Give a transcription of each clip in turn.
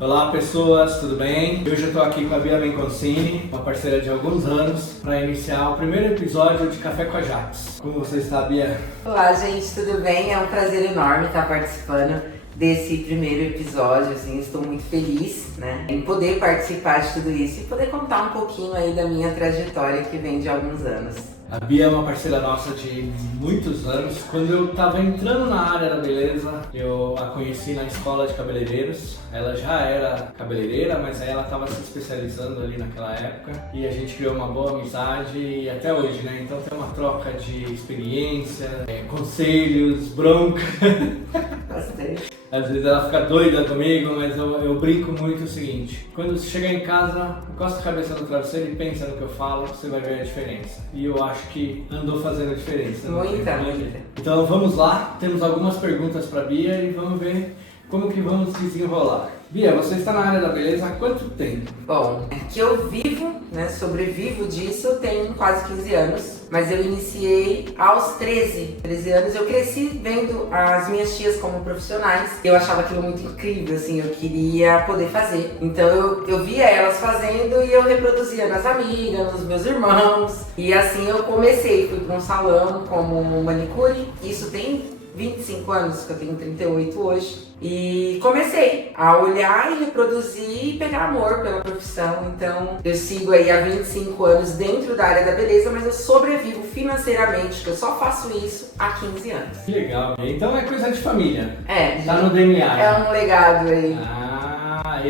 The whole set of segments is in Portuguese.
Olá pessoas, tudo bem? Hoje eu estou aqui com a Bia Menconcini, uma parceira de alguns anos, para iniciar o primeiro episódio de Café com a Jax. Como você está, Bia? Olá gente, tudo bem? É um prazer enorme estar participando desse primeiro episódio, assim, estou muito feliz, né, em poder participar de tudo isso e poder contar um pouquinho aí da minha trajetória que vem de alguns anos. A Bia é uma parceira nossa de muitos anos. Quando eu estava entrando na área da beleza, eu a conheci na escola de cabeleireiros. Ela já era cabeleireira, mas aí ela estava se especializando ali naquela época. E a gente criou uma boa amizade e até hoje, né? Então tem uma troca de experiência, conselhos, bronca. Bastante. Às vezes ela fica doida comigo, mas eu brinco muito o seguinte: quando você chegar em casa, encosta a cabeça no travesseiro e pensa no que eu falo, você vai ver a diferença. E eu acho que andou fazendo a diferença. Muita. Então vamos lá, temos algumas perguntas para Bia e vamos ver como que vamos desenrolar. Bia, você está na área da beleza há quanto tempo? Bom, que eu vivo, né, sobrevivo disso, eu tenho quase 15 anos, mas eu iniciei aos 13 anos. Eu cresci vendo as minhas tias como profissionais, eu achava aquilo muito incrível, assim, eu queria poder fazer. Então eu via elas fazendo e eu reproduzia nas amigas, nos meus irmãos, e assim eu comecei, fui para um salão como manicure, isso tem 25 anos, que eu tenho 38 hoje. E comecei a olhar e reproduzir e pegar amor pela profissão. Então eu sigo aí há 25 anos dentro da área da beleza, mas eu sobrevivo financeiramente, que eu só faço isso há 15 anos. Que legal. Então é coisa de família. É. Tá no DNA. É um legado aí.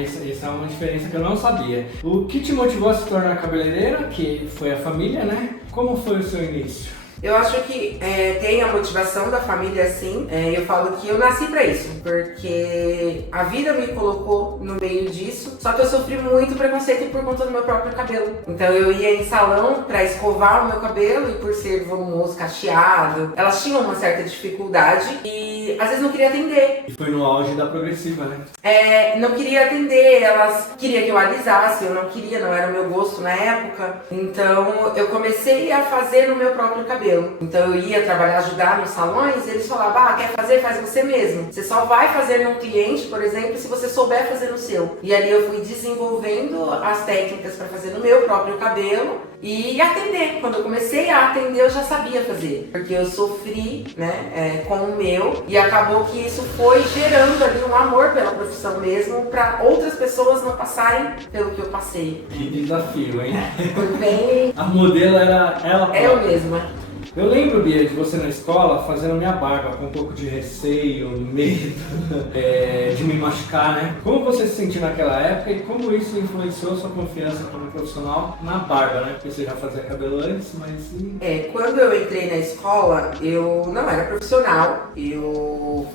Essa é uma diferença que eu não sabia. O que te motivou a se tornar cabeleireira, que foi a família, né? Como foi o seu início? Eu acho que tem a motivação da família, sim. Eu falo que eu nasci pra isso, porque a vida me colocou no meio disso. Só que eu sofri muito preconceito por conta do meu próprio cabelo. Então eu ia em salão pra escovar o meu cabelo e por ser volumoso, cacheado, elas tinham uma certa dificuldade e às vezes não queria atender. E foi no auge da progressiva, né? Não queria atender, elas queriam que eu alisasse, eu não queria, não era o meu gosto na época. Então eu comecei a fazer no meu próprio cabelo. Então eu ia trabalhar, ajudar nos salões, e eles falavam, quer fazer? Faz você mesmo. Você só vai fazer num cliente, por exemplo, se você souber fazer no seu. E ali eu fui desenvolvendo as técnicas para fazer no meu próprio cabelo e atender. Quando eu comecei a atender, eu já sabia fazer, porque eu sofri, né, com o meu, e acabou que isso foi gerando ali um amor pela profissão mesmo, para outras pessoas não passarem pelo que eu passei. Que desafio, hein? Foi bem... A modelo era ela própria. Eu mesma. Eu lembro, Bia, de você na escola fazendo minha barba com um pouco de receio, medo, de me machucar, né? Como você se sentiu naquela época e como isso influenciou sua confiança como profissional na barba, né? Porque você já fazia cabelo antes, mas... Quando eu entrei na escola, eu não era profissional, eu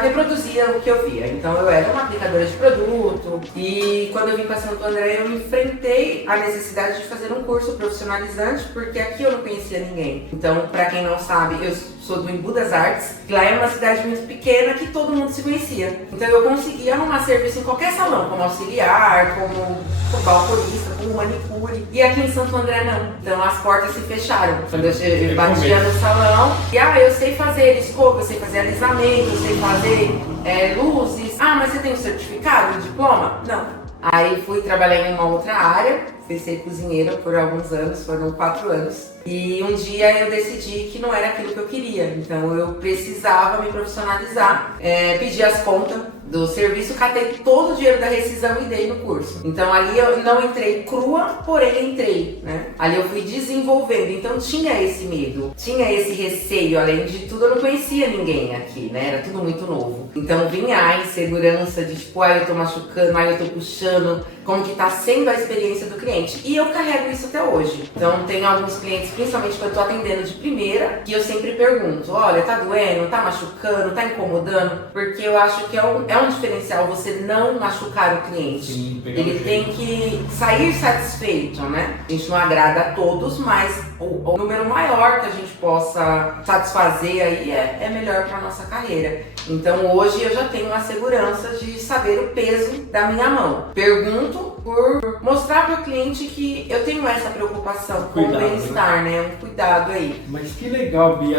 reproduzia o que eu via. Então eu era uma aplicadora de produto e quando eu vim para Santo André, eu enfrentei a necessidade de fazer um curso profissionalizante, porque aqui eu não conhecia ninguém. Então, pra quem não sabe, eu sou do Embu das Artes, que lá é uma cidade muito pequena que todo mundo se conhecia. Então eu conseguia arrumar serviço em qualquer salão, como auxiliar, como balconista, como manicure. E aqui em Santo André não. Então as portas se fecharam. Quando eu batia no salão, e eu sei fazer escova, eu sei fazer alisamento, eu sei fazer luzes. Mas você tem um certificado, um diploma? Não. Aí fui trabalhar em uma outra área, fui ser cozinheira por alguns anos, foram 4 anos. E um dia eu decidi que não era aquilo que eu queria, então eu precisava me profissionalizar, pedi as contas do serviço, catei todo o dinheiro da rescisão e dei no curso. Então ali eu não entrei crua, porém entrei, né? Ali eu fui desenvolvendo, então tinha esse medo, tinha esse receio, além de tudo eu não conhecia ninguém aqui, né? Era tudo muito novo. Então vinha a insegurança de tipo, eu tô machucando, eu tô puxando, como que tá sendo a experiência do cliente. E eu carrego isso até hoje. Então tem alguns clientes, principalmente quando eu tô atendendo de primeira, que eu sempre pergunto, olha, tá doendo, tá machucando, tá incomodando? Porque eu acho que é um diferencial você não machucar o cliente. Sim, ele tem que sair satisfeito, né? A gente não agrada a todos, mas o número maior que a gente possa satisfazer aí é melhor para nossa carreira. Então hoje eu já tenho a segurança de saber o peso da minha mão. Pergunto por mostrar para o cliente que eu tenho essa preocupação com o bem-estar, né? Um cuidado aí. Mas que legal, Bia.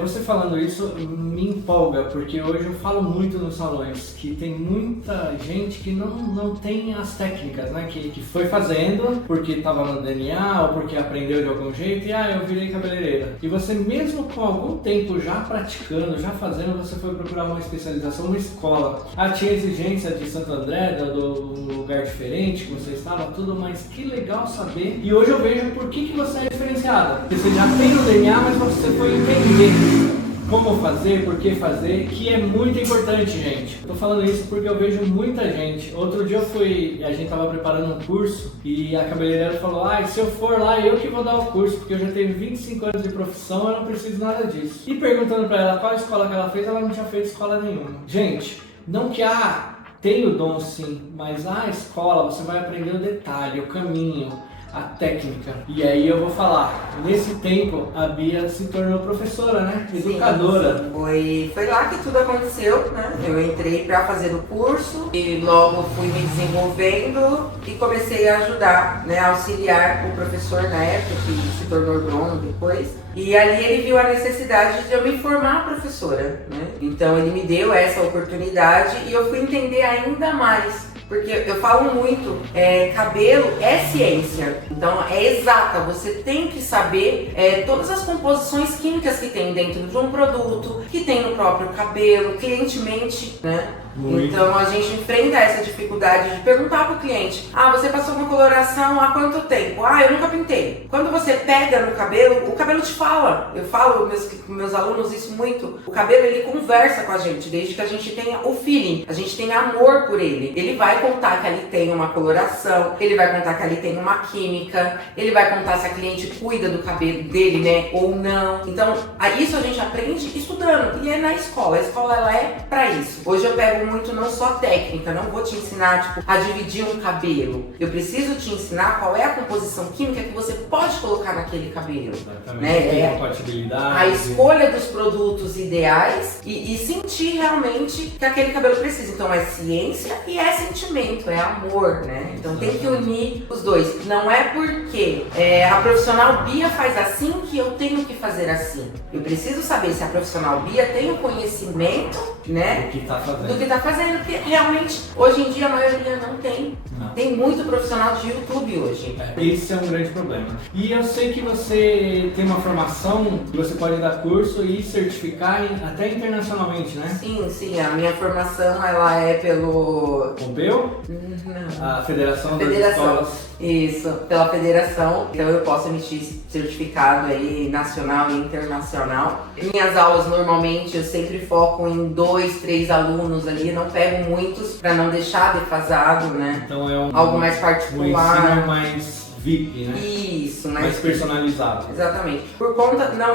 Você falando isso me empolga, porque hoje eu falo muito nos salões que tem muita gente que não tem as técnicas, né? Que foi fazendo porque estava no DNA ou porque aprendeu de algum jeito e eu virei cabeleireira. E você mesmo com algum tempo já praticando, já fazendo, você foi procurar uma especialização, uma escola. Tinha exigência de Santo André, do lugar diferente que você estava, tudo, mas que legal saber. E hoje eu vejo por que você é diferenciada. Porque você já tem o DNA, mas você foi entender como fazer, por que fazer, que é muito importante, gente. Tô falando isso porque eu vejo muita gente. Outro dia a gente tava preparando um curso e a cabeleireira falou, se eu for lá, eu que vou dar o curso, porque eu já tenho 25 anos de profissão, eu não preciso nada disso. E perguntando pra ela qual escola que ela fez, ela não tinha feito escola nenhuma. Gente, não que tem o dom sim, mas a escola você vai aprender o detalhe, o caminho, a técnica. E aí eu vou falar, nesse tempo a Bia se tornou professora, né? Educadora. Sim. Foi lá que tudo aconteceu, né? Eu entrei para fazer o curso e logo fui me desenvolvendo e comecei a ajudar, né? A auxiliar o professor na época, que se tornou dono depois. E ali ele viu a necessidade de eu me formar professora, né? Então ele me deu essa oportunidade e eu fui entender ainda mais. Porque eu falo muito, cabelo é ciência, então é exata, você tem que saber todas as composições químicas que tem dentro de um produto, que tem no próprio cabelo, clientemente, né? Muito. Então a gente enfrenta essa dificuldade de perguntar para o cliente, você passou uma coloração há quanto tempo? Eu nunca pintei. Quando você pega no cabelo, o cabelo te fala. Eu falo com meus alunos isso muito. O cabelo ele conversa com a gente, desde que a gente tenha o feeling, a gente tenha amor por ele. Ele vai contar que ali tem uma coloração, ele vai contar que ali tem uma química, ele vai contar se a cliente cuida do cabelo dele, né, ou não. Então, isso a gente aprende estudando, e é na escola. A escola ela é para isso. Hoje eu pego muito não só técnica, não vou te ensinar a dividir um cabelo. Eu preciso te ensinar qual é a composição química que você pode colocar naquele cabelo. Exatamente. Né? Compatibilidade. A escolha dos produtos ideais e sentir realmente que aquele cabelo precisa. Então é ciência e é sentimento, é amor, né? Então tem que unir os dois. Não é porque a profissional Bia faz assim que eu tenho que fazer assim. Eu preciso saber se a profissional Bia tem o conhecimento, né? Do que tá fazendo, porque realmente hoje em dia a maioria não tem. Não. Tem muito profissional de YouTube hoje. Esse é um grande problema. E eu sei que você tem uma formação que você pode dar curso e certificar até internacionalmente, né? Sim, a minha formação ela é pelo... Pompeu? Não. A Federação das Escolas. Isso, pela federação. Então eu posso emitir certificado aí nacional e internacional. Minhas aulas normalmente eu sempre foco em 2, 3 alunos ali, não pego muitos para não deixar defasado, né? Então algo mais particular. Um ensino mais VIP, né? Isso, mais personalizado. Exatamente. Por conta, não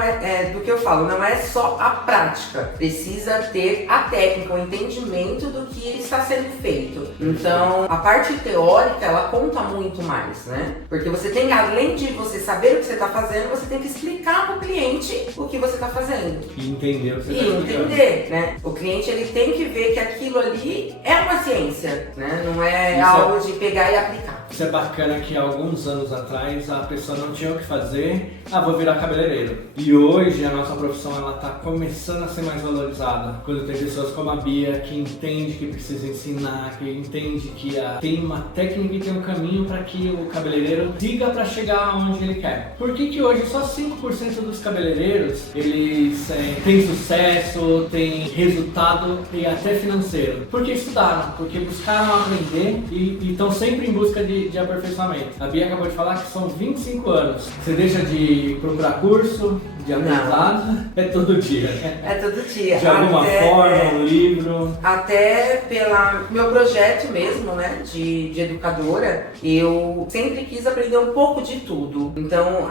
do que eu falo, não é só a prática. Precisa ter a técnica, o entendimento do que está sendo feito. Então, a parte teórica, ela conta muito mais, né? Porque você tem, além de você saber o que você está fazendo, você tem que explicar para o cliente o que você está fazendo. E entender o que você está fazendo. E entender, né? O cliente, ele tem que ver que aquilo ali é uma ciência, né? Não é algo de pegar e aplicar. Isso é bacana que há alguns anos atrás a pessoa não tinha o que fazer, vou virar cabeleireiro. E hoje a nossa profissão ela tá começando a ser mais valorizada. Quando tem pessoas como a Bia que entende que precisa ensinar, que entende que tem uma técnica e tem um caminho para que o cabeleireiro siga para chegar onde ele quer. Por que hoje só 5% dos cabeleireiros eles têm sucesso, têm resultado e até financeiro? Porque estudaram, porque buscaram aprender e estão sempre em busca de aperfeiçoamento. A Bia acabou de falar que são 25 anos. Você deixa de procurar curso, de aprendizado? É todo dia. É todo dia. De alguma forma, um livro. Até pelo meu projeto mesmo, né, de educadora, eu sempre quis aprender um pouco de tudo. Então,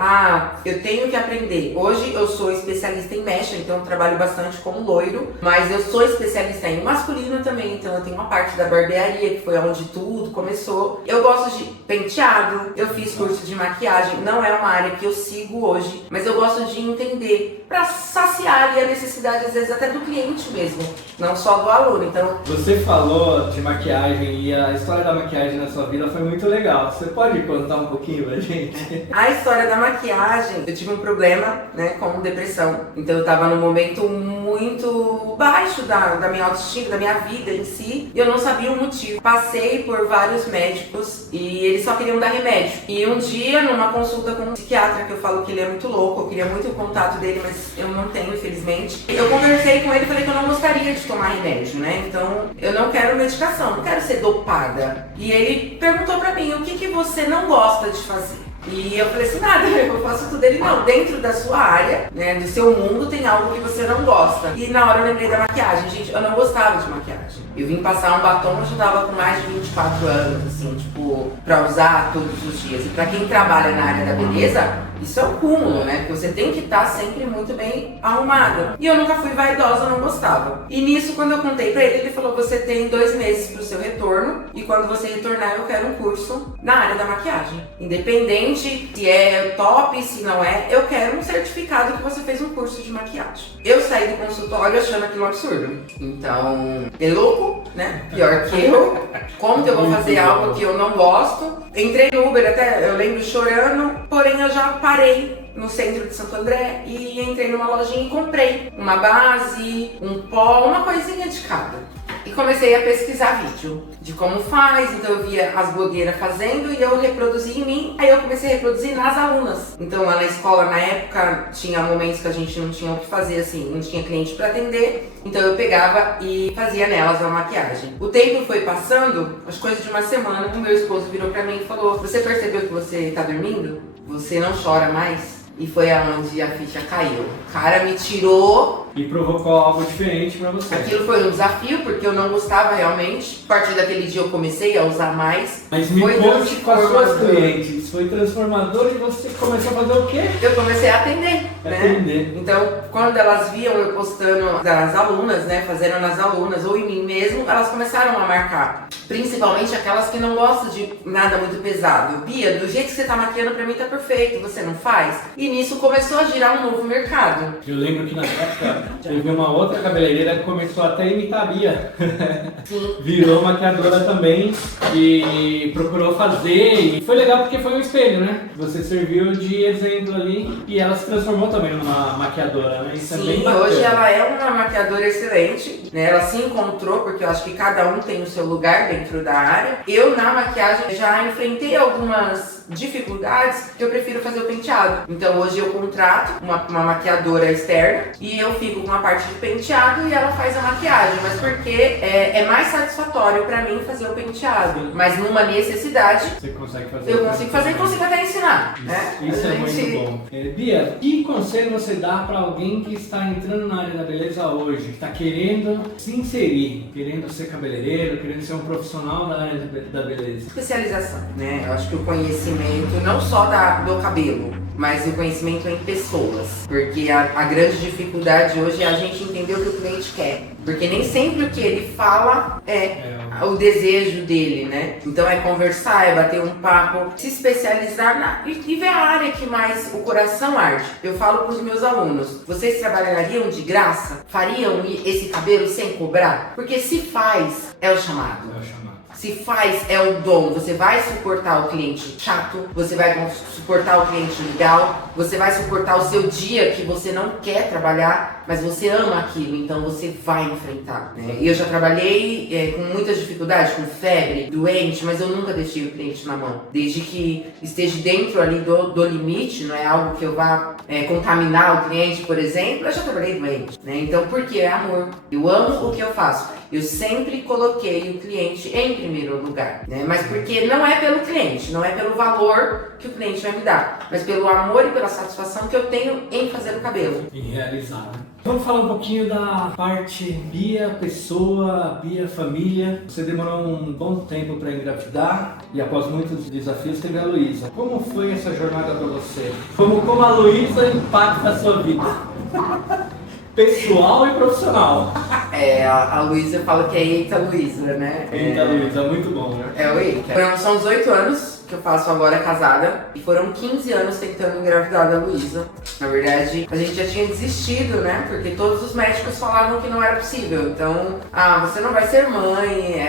eu tenho que aprender. Hoje eu sou especialista em mecha, então eu trabalho bastante como loiro, mas eu sou especialista em masculino também, então eu tenho uma parte da barbearia, que foi onde tudo começou. Eu gosto de penteado, eu fiz curso de maquiagem, não é uma área que eu sigo hoje, mas eu gosto de entender entender, para saciar ali a necessidade, às vezes, até do cliente mesmo, não só do aluno. Então, você falou de maquiagem e a história da maquiagem na sua vida foi muito legal. Você pode contar um pouquinho pra gente? A história da maquiagem, eu tive um problema, né, com depressão. Então eu tava num momento muito baixo da minha autoestima, da minha vida em si, e eu não sabia o motivo. Passei por vários médicos e eles só queriam dar remédio. E um dia, numa consulta com um psiquiatra, que eu falo que ele é muito louco, eu queria muito o contato dele, mas eu não tenho, infelizmente. Eu conversei com ele e falei que eu não gostaria de tomar remédio, né? Então, eu não quero medicação, não quero ser dopada. E ele perguntou pra mim, o que você não gosta de fazer? E eu falei assim, nada, eu faço tudo. Ele, não, dentro da sua área, né, do seu mundo, tem algo que você não gosta. E na hora eu lembrei da maquiagem. Gente, eu não gostava de maquiagem. Eu vim passar um batom, eu já tava com mais de 24 anos, assim, tipo, pra usar todos os dias. E pra quem trabalha na área da beleza, isso é um cúmulo, né? Porque você tem que estar sempre muito bem arrumada. E eu nunca fui vaidosa, eu não gostava. E nisso, quando eu contei pra ele, ele falou, você tem 2 meses pro seu retorno, e quando você retornar, eu quero um curso na área da maquiagem. Independente se é top, se não é, eu quero um certificado que você fez um curso de maquiagem. Eu saí do consultório achando aquilo um absurdo. Então, é louco, né? Pior que eu. Como que eu vou fazer algo que eu não gosto? Entrei no Uber, até eu lembro chorando, porém eu já parei no centro de Santo André e entrei numa lojinha e comprei uma base, um pó, uma coisinha de cada. E comecei a pesquisar vídeo de como faz, então eu via as blogueiras fazendo e eu reproduzi em mim, aí eu comecei a reproduzir nas alunas. Então lá na escola, na época, tinha momentos que a gente não tinha o que fazer, assim, não tinha cliente para atender, então eu pegava e fazia nelas uma maquiagem. O tempo foi passando, as coisas de uma semana, o meu esposo virou pra mim e falou, você percebeu que você tá dormindo? Você não chora mais? E foi aonde a ficha caiu. O cara me tirou. E provocou algo diferente pra você. Aquilo foi um desafio, porque eu não gostava realmente. A partir daquele dia eu comecei a usar mais. Mas me conte com as suas clientes. Foi transformador e você começou a fazer o quê? Eu comecei a atender, né? Então, quando elas viam eu postando das alunas, né, fazendo nas alunas ou em mim mesmo, elas começaram a marcar. Principalmente aquelas que não gostam de nada muito pesado. Bia, do jeito que você tá maquiando pra mim tá perfeito, você não faz? E nisso começou a girar um novo mercado. Eu lembro que na época teve uma outra cabeleireira que começou até a imitar a Bia. Sim. Virou maquiadora também e procurou fazer. E foi legal porque foi um espelho, né? Você serviu de exemplo ali e ela se transformou também numa maquiadora, né? Isso. Sim, hoje ela é uma maquiadora excelente, né? Ela se encontrou, porque eu acho que cada um tem o seu lugar dentro da área. Eu, na maquiagem, já enfrentei algumas dificuldades que eu prefiro fazer o penteado. Então hoje eu contrato uma maquiadora externa e eu fico com a parte de penteado e ela faz a maquiagem, mas porque é mais satisfatório pra mim fazer o penteado. Mas numa necessidade, você consegue fazer. eu consigo fazer e consigo até ensinar. Isso, né? isso é muito bom. Bia, que conselho você dá pra alguém que está entrando na área da beleza hoje, que está querendo se inserir, querendo ser cabeleireiro, querendo ser um profissional da área da beleza? Especialização, né? Eu acho que o conhecimento não só do cabelo, mas o conhecimento em pessoas. Porque a grande dificuldade hoje é a gente entender o que o cliente quer. Porque nem sempre o que ele fala é o desejo dele, né? Então é conversar, é bater um papo, se especializar e ver a área que mais o coração arde. Eu falo para os meus alunos, vocês trabalhariam de graça? Fariam esse cabelo sem cobrar? Porque se faz, é o chamado. É o chamado. Se faz, é o dom. Você vai suportar o cliente chato, você vai suportar o cliente legal, você vai suportar o seu dia que você não quer trabalhar, mas você ama aquilo, então você vai enfrentar, né? E eu já trabalhei com muitas dificuldades, com febre, doente, mas eu nunca deixei o cliente na mão. Desde que esteja dentro ali do limite, não é algo que eu vá contaminar o cliente, por exemplo, eu já trabalhei doente, né? Então, por quê? É amor. Eu amo o que eu faço. Eu sempre coloquei o cliente em primeiro lugar, né? Mas porque não é pelo cliente, não é pelo valor que o cliente vai me dar, mas pelo amor e pela satisfação que eu tenho em fazer o cabelo. Em realizar. Vamos falar um pouquinho da parte Bia pessoa, Bia família. Você demorou um bom tempo para engravidar e após muitos desafios teve a Luísa. Como foi essa jornada para você? Como a Luísa impacta a sua vida? Pessoal e profissional. A Luísa fala que é Eita Luísa, né? Eita Luísa, muito bom, né? É o Eita. São uns 8 anos que eu faço agora casada. E foram 15 anos tentando engravidar da Luísa. Na verdade, a gente já tinha desistido, né? Porque todos os médicos falavam que não era possível. Então, você não vai ser mãe,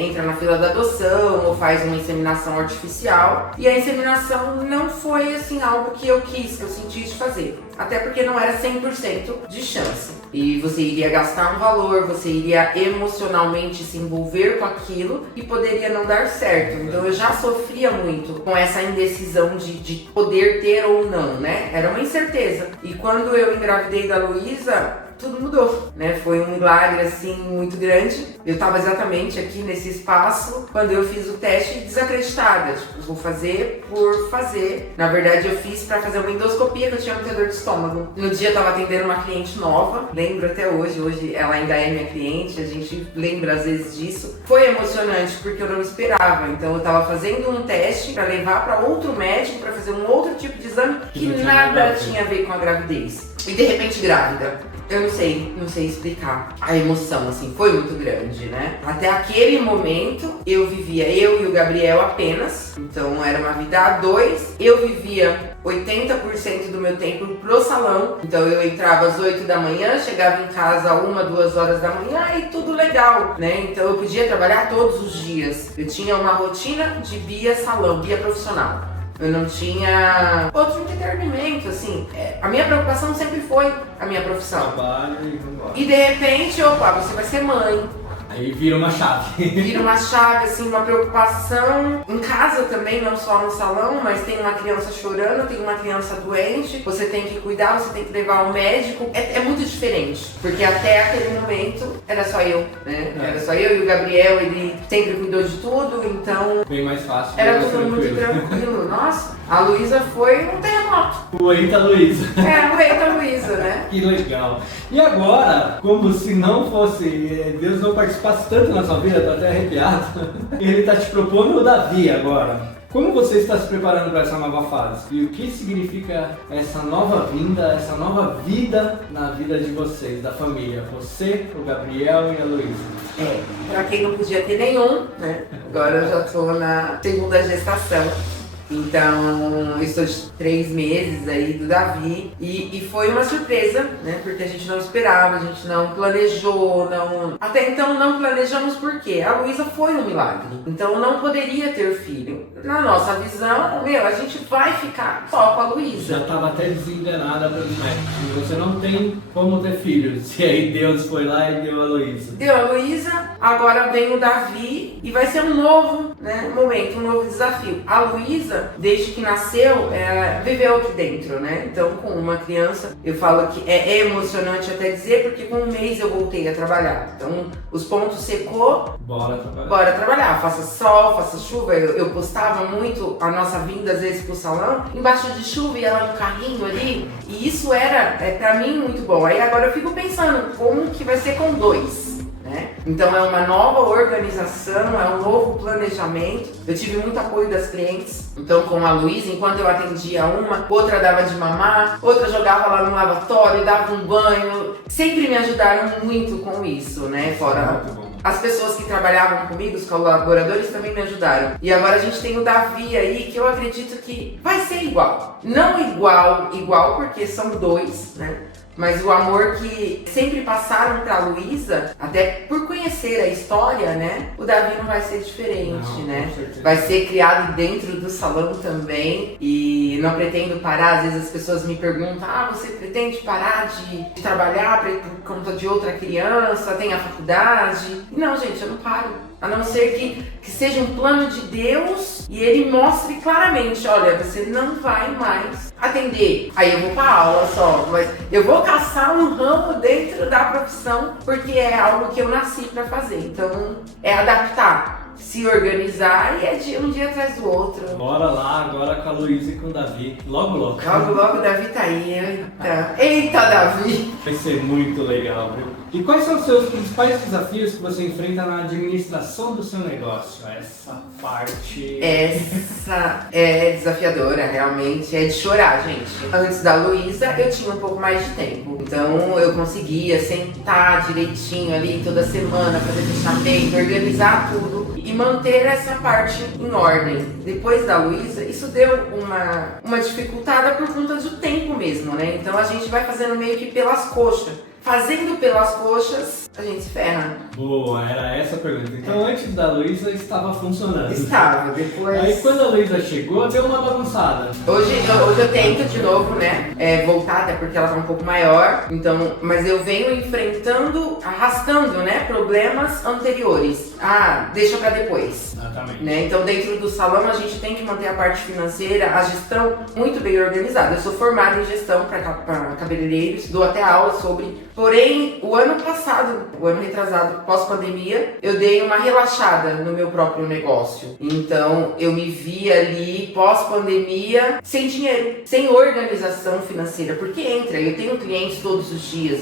entra na fila da adoção ou faz uma inseminação artificial. E a inseminação não foi, assim, algo que eu quis, que eu senti de fazer. Até porque não era 100% de chance. E você iria gastar um valor, você iria emocionalmente se envolver com aquilo e poderia não dar certo. Então eu já sofria muito com essa indecisão de poder ter ou não, né? Era uma incerteza. E quando eu engravidei da Luísa, tudo mudou, né? Foi um milagre, assim, muito grande. Eu tava exatamente aqui nesse espaço quando eu fiz o teste desacreditada. Tipo, vou fazer por fazer. Na verdade, eu fiz pra fazer uma endoscopia, que eu tinha muita dor de estômago. No dia eu tava atendendo uma cliente nova, lembro até hoje ela ainda é minha cliente, a gente lembra às vezes disso. Foi emocionante porque eu não esperava. Então eu tava fazendo um teste pra levar pra outro médico, pra fazer um outro tipo de exame que nada tinha a ver com a gravidez. E de repente grávida. Eu não sei explicar. A emoção, assim, foi muito grande, né? Até aquele momento, eu vivia, eu e o Gabriel apenas. Então, era uma vida a dois. Eu vivia 80% do meu tempo pro salão. Então, eu entrava às 8 da manhã, chegava em casa 1, 2 horas da manhã e tudo legal, né? Então, eu podia trabalhar todos os dias. Eu tinha uma rotina de via salão, via profissional. Eu não tinha outro entretenimento, assim. A minha preocupação sempre foi a minha profissão. Trabalho e vambora. E de repente, você vai ser mãe. Aí vira uma chave. Vira uma chave, assim, uma preocupação em casa também, não só no salão, mas tem uma criança chorando, tem uma criança doente, você tem que cuidar, você tem que levar ao médico. É muito diferente, porque até aquele momento era só eu, né? Era só eu e o Gabriel, ele sempre cuidou de tudo, então... Bem mais fácil. Era tudo muito tranquilo. Nossa, a Luísa foi um terremoto. O Eita Luísa. O Eita Luísa, né? Que legal. E agora, como se não fosse, Deus não participasse tanto na sua vida, tô até arrepiado, ele tá te propondo o Davi agora. Como você está se preparando para essa nova fase? E o que significa essa nova vinda, essa nova vida na vida de vocês, da família? Você, o Gabriel e a Luísa. Pra quem não podia ter nenhum, né? Agora eu já tô na segunda gestação. Então, eu estou de 3 meses aí do Davi e foi uma surpresa, né? Porque a gente não esperava, a gente não planejou, até então não planejamos porque a Luísa foi um milagre. Então não poderia ter filho. Na nossa visão, a gente vai ficar só com a Luísa. Já estava até desenganada pelos médicos. Você não tem como ter filhos. E aí Deus foi lá e deu a Luísa. Deu a Luísa, agora vem o Davi e vai ser um novo, né, momento, um novo desafio. A Luísa, desde que nasceu, viveu aqui dentro, né? Então, com uma criança, eu falo que é emocionante até dizer, porque com 1 mês eu voltei a trabalhar. Então, os pontos secou, bora trabalhar. Faça sol, faça chuva. Eu postava muito a nossa vinda, às vezes, pro salão, embaixo de chuva e ela no carrinho ali. E isso era, pra mim, muito bom. Aí agora eu fico pensando, como que vai ser com 2? Então é uma nova organização, é um novo planejamento. Eu tive muito apoio das clientes. Então com a Luísa, enquanto eu atendia uma, outra dava de mamar, outra jogava lá no lavatório, dava um banho. Sempre me ajudaram muito com isso, né? Fora as pessoas que trabalhavam comigo, os colaboradores também me ajudaram. E agora a gente tem o Davi aí, que eu acredito que vai ser igual. Não igual porque são 2, né? Mas o amor que sempre passaram pra Luísa, até por conhecer a história, né? O Davi não vai ser diferente, né? Vai ser criado dentro do salão também. E não pretendo parar. Às vezes as pessoas me perguntam: você pretende parar de trabalhar por conta de outra criança? Tem a faculdade? Não, gente, eu não paro. A não ser que seja um plano de Deus e ele mostre claramente: olha, você não vai mais atender. Aí eu vou pra aula só, mas eu vou caçar um ramo dentro da profissão porque é algo que eu nasci pra fazer. Então, é adaptar, se organizar e é um dia atrás do outro. Bora lá agora com a Luísa e com o Davi. Logo. Logo o Davi tá aí. Eita, Davi! Vai ser muito legal, viu? E quais são os seus principais desafios que você enfrenta na administração do seu negócio? Essa parte... Essa é desafiadora, realmente. É de chorar, gente. Antes da Luísa, eu tinha um pouco mais de tempo. Então, eu conseguia sentar direitinho ali toda semana, fazer fechamento, organizar tudo e manter essa parte em ordem. Depois da Luísa, isso deu uma dificultada por conta do tempo mesmo, né? Então, a gente vai fazendo meio que pelas coxas. Fazendo pelas coxas, a gente se ferra. Boa, era essa a pergunta. Então, antes da Luísa, estava funcionando. Estava, depois... Aí, quando a Luísa chegou, deu uma bagunçada. Hoje eu tento de novo, né, voltar, até porque ela tá um pouco maior. Então, mas eu venho enfrentando, arrastando, né, problemas anteriores. Ah, deixa pra depois. Exatamente. Né? Então, dentro do salão, a gente tem que manter a parte financeira, a gestão muito bem organizada. Eu sou formada em gestão para cabeleireiros, dou até aula sobre... Porém, o ano passado, o ano retrasado, pós-pandemia, eu dei uma relaxada no meu próprio negócio. Então, eu me vi ali, pós-pandemia, sem dinheiro, sem organização financeira. Porque eu tenho clientes todos os dias,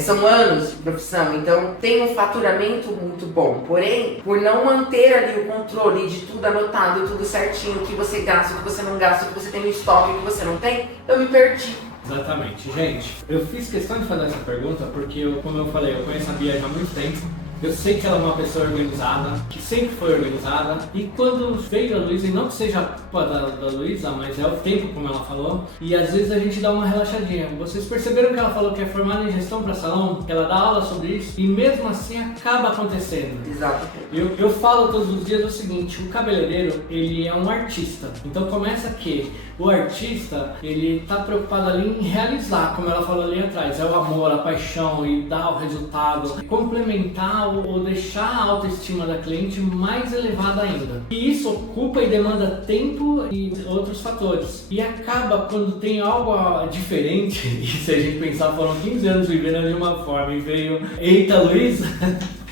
são anos de profissão, então tem um faturamento muito bom. Porém, por não manter ali o controle de tudo anotado, tudo certinho, o que você gasta, o que você não gasta, o que você tem no estoque, o que você não tem, eu me perdi. Exatamente. Gente, eu fiz questão de fazer essa pergunta porque, como eu falei, eu conheço a Bia já há muito tempo. Eu sei que ela é uma pessoa organizada, que sempre foi organizada. E quando veio a Luísa, e não que seja culpa da Luísa, mas é o tempo, como ela falou. E às vezes a gente dá uma relaxadinha. Vocês perceberam que ela falou que é formada em gestão para salão? Que ela dá aula sobre isso? E mesmo assim acaba acontecendo. Exato. Eu falo todos os dias o seguinte, o cabeleireiro, ele é um artista. Então começa que o artista, ele tá preocupado ali em realizar, como ela falou ali atrás. É o amor, a paixão e dar o resultado. Complementar ou deixar a autoestima da cliente mais elevada ainda. E isso ocupa e demanda tempo e outros fatores. E acaba quando tem algo diferente, e se a gente pensar, foram 15 anos vivendo de uma forma e veio, eita Luísa,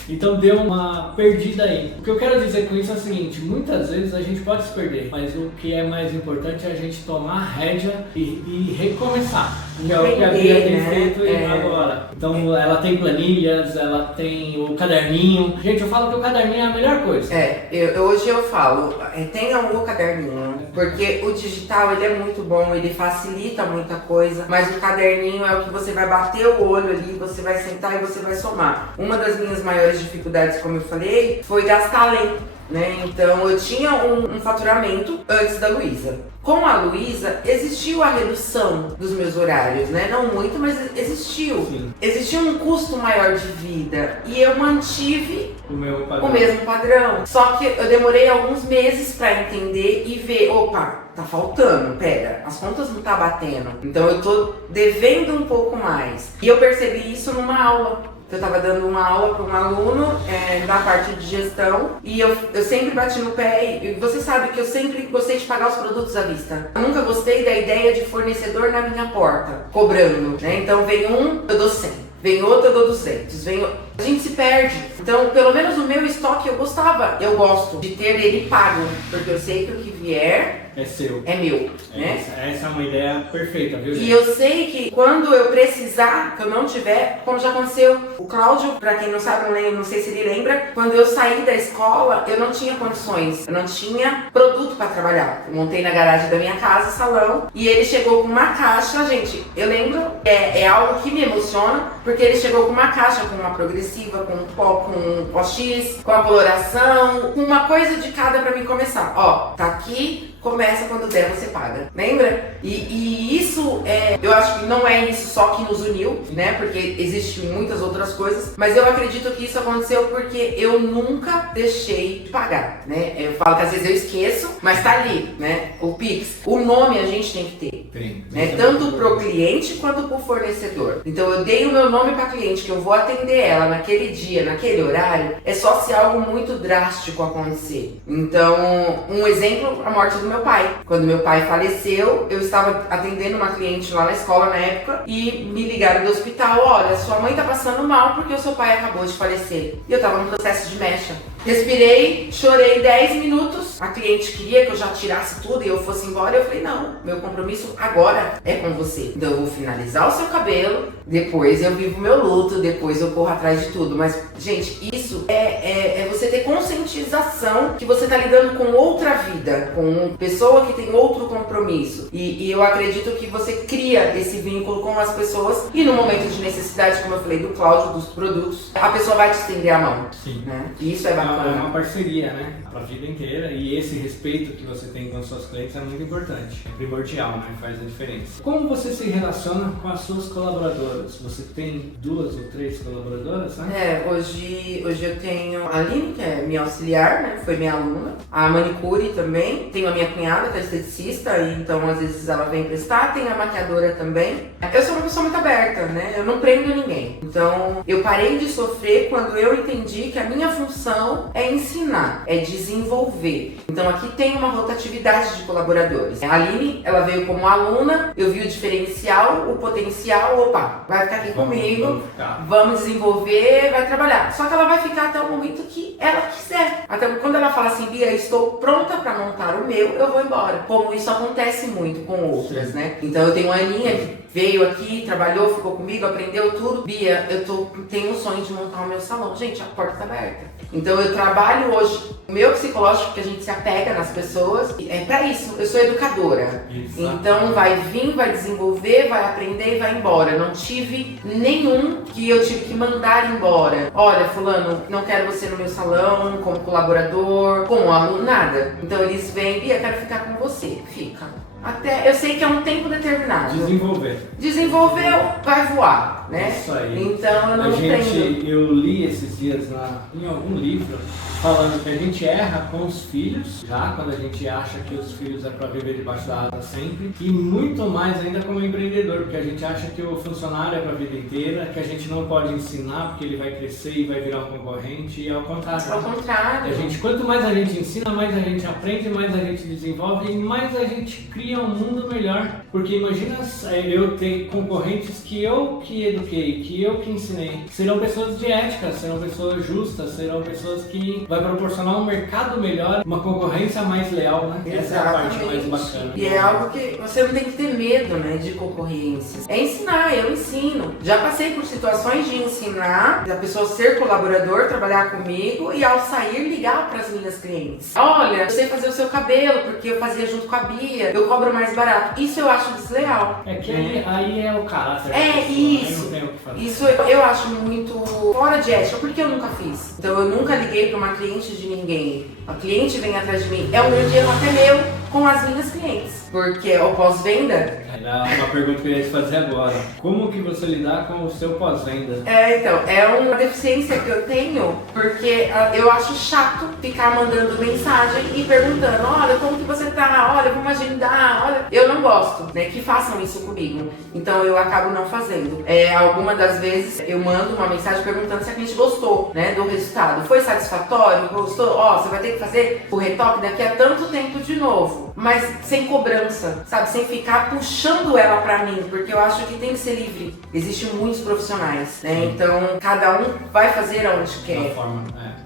então deu uma perdida aí. O que eu quero dizer com isso é o seguinte, muitas vezes a gente pode se perder, mas o que é mais importante é a gente tomar a rédea e recomeçar. Que é o que a Bia tem feito agora. Então ela tem planilhas, ela tem o caderninho. Gente, eu falo que o caderninho é a melhor coisa. Hoje eu falo, tenham o caderninho, porque o digital ele é muito bom, ele facilita muita coisa, mas o caderninho é o que você vai bater o olho ali, você vai sentar e você vai somar. Uma das minhas maiores dificuldades, como eu falei, foi gastar além. Né? Então eu tinha um faturamento antes da Luísa. Com a Luísa existiu a redução dos meus horários, né? Não muito, mas existiu. Sim. Existiu um custo maior de vida e eu mantive o mesmo padrão. Só que eu demorei alguns meses para entender e ver, opa, tá faltando, pera, as contas não tá batendo. Então eu tô devendo um pouco mais. E eu percebi isso numa aula. Eu estava dando uma aula para um aluno da parte de gestão e eu sempre bati no pé e você sabe que eu sempre gostei de pagar os produtos à vista. Eu nunca gostei da ideia de fornecedor na minha porta, cobrando, né? Então vem um, eu dou 100. Vem outro, eu dou 200. A gente se perde. Então, pelo menos o meu estoque eu gosto de ter ele pago, porque eu sei que o que vier é seu. É meu, né? Essa é uma ideia perfeita, viu, gente? E eu sei que quando eu precisar, que eu não tiver, como já aconteceu, o Cláudio, pra quem não sabe, não sei se ele lembra, quando eu saí da escola, eu não tinha condições, eu não tinha produto pra trabalhar. Eu montei na garagem da minha casa, salão, e ele chegou com uma caixa, gente, eu lembro, é algo que me emociona, porque ele chegou com uma caixa, com uma progressiva, com um pó X, com a coloração, com uma coisa de cada pra mim começar. Ó, tá aqui, começa quando der, você paga. Lembra? E isso, eu acho que não é isso só que nos uniu, né? Porque existem muitas outras coisas, mas eu acredito que isso aconteceu porque eu nunca deixei de pagar, né? Eu falo que às vezes eu esqueço, mas tá ali, né? O Pix. O nome a gente tem que ter. Tem. Né? Tanto pro cliente quanto pro fornecedor. Então eu dei o meu nome pra cliente, que eu vou atender ela naquele dia, naquele horário, é só se algo muito drástico acontecer. Então, um exemplo, a morte do meu pai. Quando meu pai faleceu, eu estava atendendo uma cliente lá na escola na época e me ligaram do hospital, olha, sua mãe tá passando mal porque o seu pai acabou de falecer. E eu tava no processo de mecha. Respirei, chorei 10 minutos A cliente queria que eu já tirasse tudo e eu fosse embora. Eu falei, não, meu compromisso agora é com você. Então eu vou finalizar o seu cabelo, depois eu vivo meu luto, depois eu corro atrás de tudo. Mas, gente, isso é você ter conscientização que você tá lidando com outra vida, com uma pessoa que tem outro compromisso. E eu acredito que você cria esse vínculo com as pessoas e no momento de necessidade, como eu falei do Cláudio, dos produtos, a pessoa vai te estender a mão. Sim. Né? E isso é bacana. É uma parceria, né? Pra vida inteira. E esse respeito que você tem com os seus clientes é muito importante. É primordial, né? Faz a diferença. Como você se relaciona com as suas colaboradoras? Você tem 2 ou 3 colaboradoras, né? Hoje eu tenho a Aline, que é minha auxiliar, né? Foi minha aluna. A manicure também. Tenho a minha cunhada, que é esteticista, e então às vezes ela vem prestar. Tem a maquiadora também. Eu sou uma pessoa muito aberta, né? Eu não prendo ninguém. Então eu parei de sofrer quando eu entendi que a minha função é ensinar, é desenvolver. Então aqui tem uma rotatividade de colaboradores. A Aline, ela veio como aluna, eu vi o diferencial, o potencial, opa, vai ficar aqui comigo, vamos desenvolver, vai trabalhar. Só que ela vai ficar até o momento que ela quiser. Até quando ela fala assim, Bia, estou pronta para montar o meu, eu vou embora. Como isso acontece muito com outras, né? Então eu tenho a Aninha que veio aqui, trabalhou, ficou comigo, aprendeu tudo. Bia, tenho um sonho de montar o meu salão. Gente, a porta tá aberta. Então eu trabalho hoje o meu psicológico, que a gente se apega nas pessoas. É pra isso, eu sou educadora. Exatamente. Então vai vir, vai desenvolver, vai aprender e vai embora. Não tive nenhum que eu tive que mandar embora. Olha, fulano, não quero você no meu salão, como colaborador, como aluno, nada. Então eles vêm, Bia, quero ficar com você. Fica. Até, eu sei que é um tempo determinado. Desenvolveu, vai voar, né? Isso aí. Então eu não prendo. Eu li esses dias em algum livro falando que a gente erra com os filhos, já quando a gente acha que os filhos é para viver debaixo da asa sempre, e muito mais ainda como empreendedor, porque a gente acha que o funcionário é para a vida inteira, que a gente não pode ensinar porque ele vai crescer e vai virar um concorrente, e ao contrário. Ao contrário. Quanto mais a gente ensina, mais a gente aprende, mais a gente desenvolve e mais a gente cria um mundo melhor. Porque imagina eu ter concorrentes que eu que eduquei, que eu que ensinei, serão pessoas de ética, serão pessoas justas, serão pessoas que vai proporcionar um mercado melhor, uma concorrência mais leal, né? Exatamente. Essa é a parte mais bacana. E é algo que você não tem que ter medo, né, de concorrências. É ensinar, eu ensino. Já passei por situações de ensinar, da pessoa ser colaborador, trabalhar comigo e ao sair ligar para as minhas clientes. Olha, eu sei fazer o seu cabelo porque eu fazia junto com a Bia, eu cobro mais barato. Isso eu acho desleal. É que aí é o caráter. Isso. Não tem o que fazer. Isso eu acho muito fora de ética, porque eu nunca fiz. Então eu nunca liguei para uma cliente de ninguém. A cliente vem atrás de mim. É um grande erro até meu com as minhas clientes. Porque o pós-venda... Era uma pergunta que eu ia te fazer agora. Como que você lidar com o seu pós-venda? Então, é uma deficiência que eu tenho, porque eu acho chato ficar mandando mensagem e perguntando, olha, como que você tá? Olha, vamos agendar, olha. Eu não gosto, né, que façam isso comigo. Então eu acabo não fazendo. Algumas das vezes eu mando uma mensagem perguntando se a cliente gostou, né, do resultado. Foi satisfatório? Gostou? Você vai ter que fazer o retoque daqui a tanto tempo de novo. Mas sem cobrança, sabe? Sem ficar puxando ela pra mim, porque eu acho que tem que ser livre. Existem muitos profissionais, né? Então, cada um vai fazer aonde quer.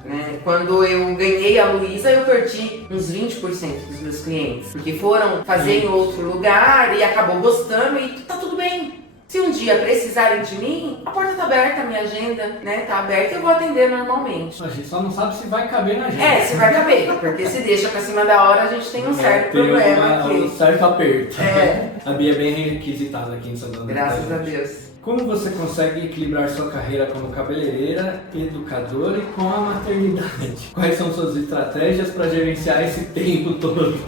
Né? Quando eu ganhei a Luísa, eu perdi uns 20% dos meus clientes, porque foram fazer em outro lugar e acabou gostando e tá tudo bem. Se um dia precisarem de mim, a porta tá aberta, a minha agenda, né, tá aberta e eu vou atender normalmente. A gente só não sabe se vai caber na agenda. Se vai caber, porque se deixa pra cima da hora, a gente tem um certo problema aqui. Um certo aperto. A Bia é bem requisitada aqui em Santana. Graças a Deus. Como você consegue equilibrar sua carreira como cabeleireira, educadora e com a maternidade? Quais são suas estratégias para gerenciar esse tempo todo?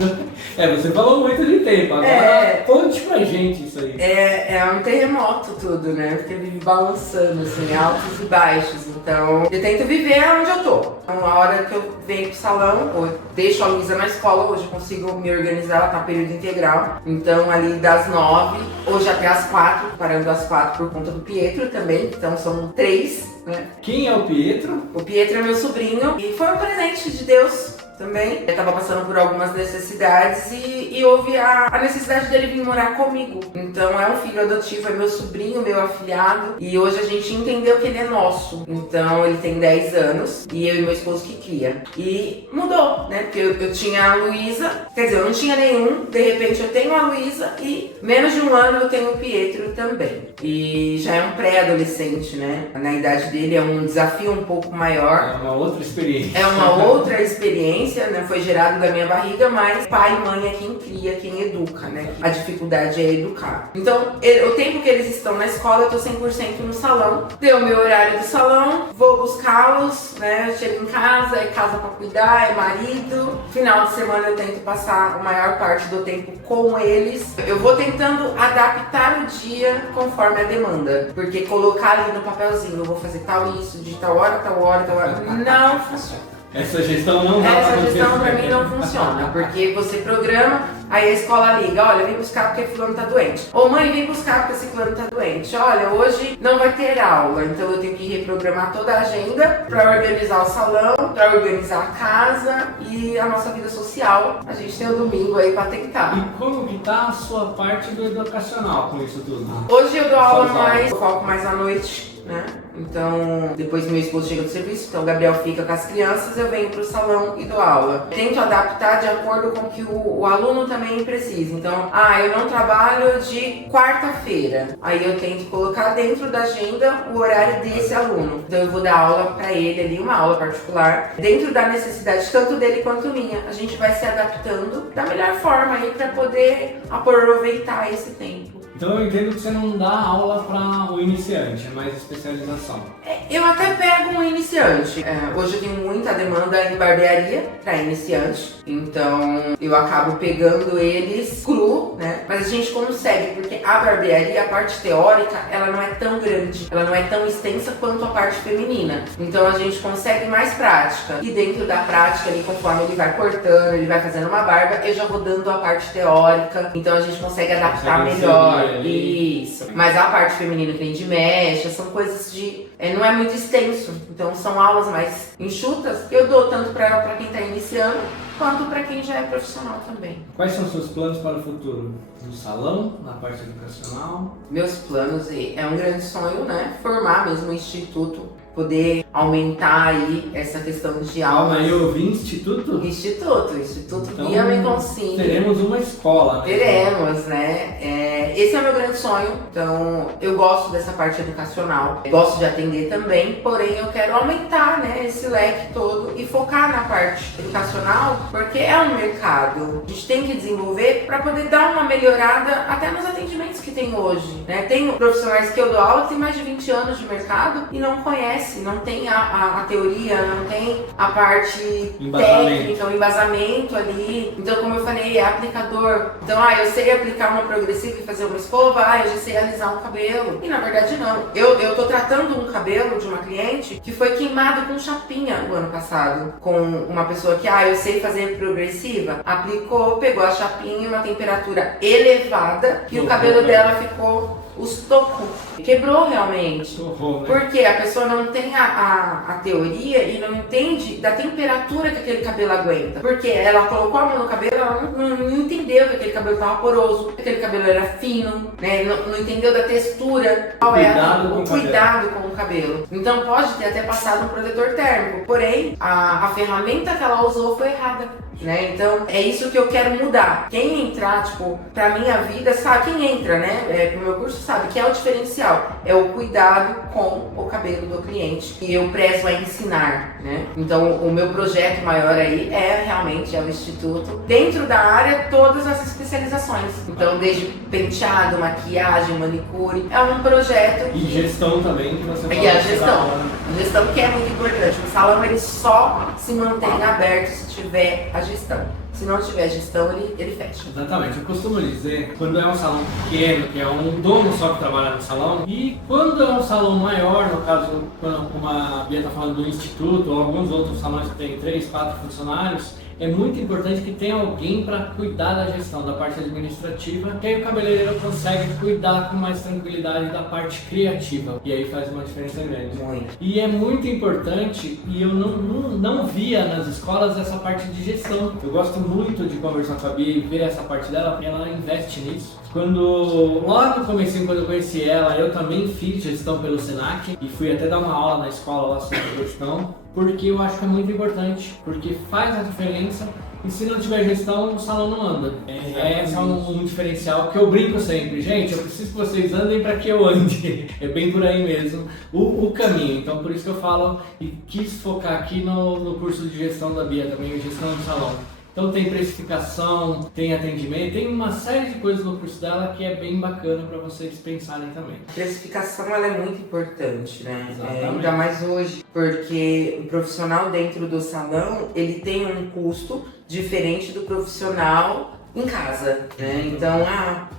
Você falou muito de tempo, agora conte pra gente isso aí. É um terremoto tudo, né? Porque vive balançando, assim, altos e baixos. Então, eu tento viver onde eu tô. Então, a hora que eu venho pro salão, ou deixo a Luísa na escola, hoje eu consigo me organizar, ela tá período integral. Então, ali das 9, hoje até as 4, parando às 4 por conta do Pietro também, então são 3, né? Quem é o Pietro? O Pietro é meu sobrinho e foi um presente de Deus também. Ele estava passando por algumas necessidades e houve a necessidade dele vir morar comigo. Então é um filho adotivo, é meu sobrinho, meu afilhado, e hoje a gente entendeu que ele é nosso. Então ele tem 10 anos e eu e meu esposo que cria. E mudou, né? Porque eu tinha a Luísa, quer dizer, eu não tinha nenhum, de repente eu tenho a Luísa e menos de um ano eu tenho o Pietro também. E já é um pré-adolescente, né? Na idade dele é um desafio um pouco maior. É uma outra experiência. É uma outra experiência, né? Foi gerado da minha barriga, mas pai e mãe é quem cria, quem educa, né? A dificuldade é educar. Então, o tempo que eles estão na escola, eu tô 100% no salão. Deu o meu horário do salão, vou buscá-los, né? Eu chego em casa, é casa pra cuidar, é marido. Final de semana eu tento passar a maior parte do tempo com eles. Eu vou tentando adaptar o dia conforme a demanda. Porque colocar ali no papelzinho, eu vou fazer tal isso, de tal hora, não funciona. Essa gestão não dá pra Essa você gestão pra fazer. mim não funciona, porque você programa, aí a escola liga, olha, vem buscar porque fulano tá doente. Ou mãe, vem buscar porque esse fulano tá doente. Olha, hoje não vai ter aula, então eu tenho que reprogramar toda a agenda pra organizar o salão, pra organizar a casa e a nossa vida social. A gente tem o domingo aí pra tentar. E como que tá a sua parte do educacional com isso tudo? Hoje eu dou aula Suas mais, aulas. eu foco mais à noite, né? Então, depois meu esposo chega do serviço, então o Gabriel fica com as crianças, eu venho pro salão e dou aula. Tento adaptar de acordo com o que o aluno também precisa. Então, eu não trabalho de quarta-feira. Aí eu tento colocar dentro da agenda o horário desse aluno. Então eu vou dar aula pra ele ali, uma aula particular, dentro da necessidade tanto dele quanto minha. A gente vai se adaptando da melhor forma aí pra poder aproveitar esse tempo. Então eu entendo que você não dá aula para o iniciante, é mais especialização. Eu até pego um iniciante. Hoje eu tenho muita demanda em barbearia para iniciante, então eu acabo pegando eles cru, né? Mas a gente consegue, porque a barbearia, a parte teórica, ela não é tão grande, ela não é tão extensa quanto a parte feminina. Então a gente consegue mais prática. E dentro da prática, ali, conforme ele vai cortando, ele vai fazendo uma barba, eu já vou dando a parte teórica, então a gente consegue adaptar melhor. Isso. Mas a parte feminina que vem de mecha, são coisas de... não é muito extenso. Então são aulas mais enxutas que eu dou tanto para quem está iniciando, quanto para quem já é profissional também. Quais são os seus planos para o futuro? No salão, na parte educacional? Meus planos, é um grande sonho, né? Formar mesmo um instituto, poder aumentar aí essa questão de aulas. Calma aí, eu ouvi Instituto Instituto Bia Me Consigne. Teremos uma escola, né? Teremos, né? Esse é o meu grande sonho. Então, eu gosto dessa parte educacional. Gosto de atender também, porém eu quero aumentar, né, esse leque todo e focar na parte educacional, porque é um mercado. A gente tem que desenvolver para poder dar uma melhorada até nos atendimentos que tem hoje, né? Tem profissionais que eu dou aula que tem mais de 20 anos de mercado e não conhece, não tem a teoria, não tem a parte técnica, o embasamento ali. Então, como eu falei, é aplicador. Então, eu sei aplicar uma progressiva e fazer uma escova, eu já sei alisar um cabelo. E na verdade não. Eu tô tratando um cabelo de uma cliente que foi queimado com chapinha no ano passado. Com uma pessoa que, eu sei fazer progressiva, aplicou, pegou a chapinha em uma temperatura elevada e o cabelo dela ficou os tocos. Quebrou realmente. Porque a pessoa não tem a teoria e não entende da temperatura que aquele cabelo aguenta. Porque ela colocou a mão no cabelo, ela não entendeu que aquele cabelo estava poroso, que aquele cabelo era fino, né? Não entendeu da textura, qual é o cuidado com o cabelo. Então pode ter até passado um protetor térmico, porém a ferramenta que ela usou foi errada, né? Então é isso que eu quero mudar. Quem entrar, pra minha vida, sabe, quem entra, né, pro meu curso sabe que é o diferencial, é o cuidado com o cabelo do cliente, que eu prezo a ensinar, né? Então o meu projeto maior aí realmente o Instituto, dentro da área, todas as especializações. Então desde penteado, maquiagem, manicure, é um projeto E gestão também, que você E a gestão que é muito importante. O salão ele só se mantém aberto se tiver a gestão. Se não tiver gestão, ele fecha. Exatamente, eu costumo dizer, quando é um salão pequeno, que é um dono só que trabalha no salão, e quando é um salão maior, no caso, como a Bia está falando do Instituto, ou alguns outros salões que tem 3, 4 funcionários, é muito importante que tenha alguém para cuidar da gestão, da parte administrativa, que aí o cabeleireiro consegue cuidar com mais tranquilidade da parte criativa, e aí faz uma diferença grande. Muito. E é muito importante, e eu não via nas escolas essa parte de gestão. Eu gosto muito de conversar com a Bia e ver essa parte dela, porque ela investe nisso. Lá no comecinho, quando eu conheci ela, eu também fiz gestão pelo Senac e fui até dar uma aula na escola lá sobre gestão, porque eu acho que é muito importante, porque faz a diferença. E se não tiver gestão, o salão não anda. Esse é um diferencial que eu brinco sempre. Gente, eu preciso que vocês andem para que eu ande. É bem por aí mesmo o caminho. Então por isso que eu falo e quis focar aqui no curso de gestão da Bia também, gestão do salão. Então tem precificação, tem atendimento, tem uma série de coisas no curso dela que é bem bacana para vocês pensarem também. Precificação ela é muito importante, né? Exatamente. Ainda mais hoje, porque o profissional dentro do salão, ele tem um custo diferente do profissional em casa, né? Então,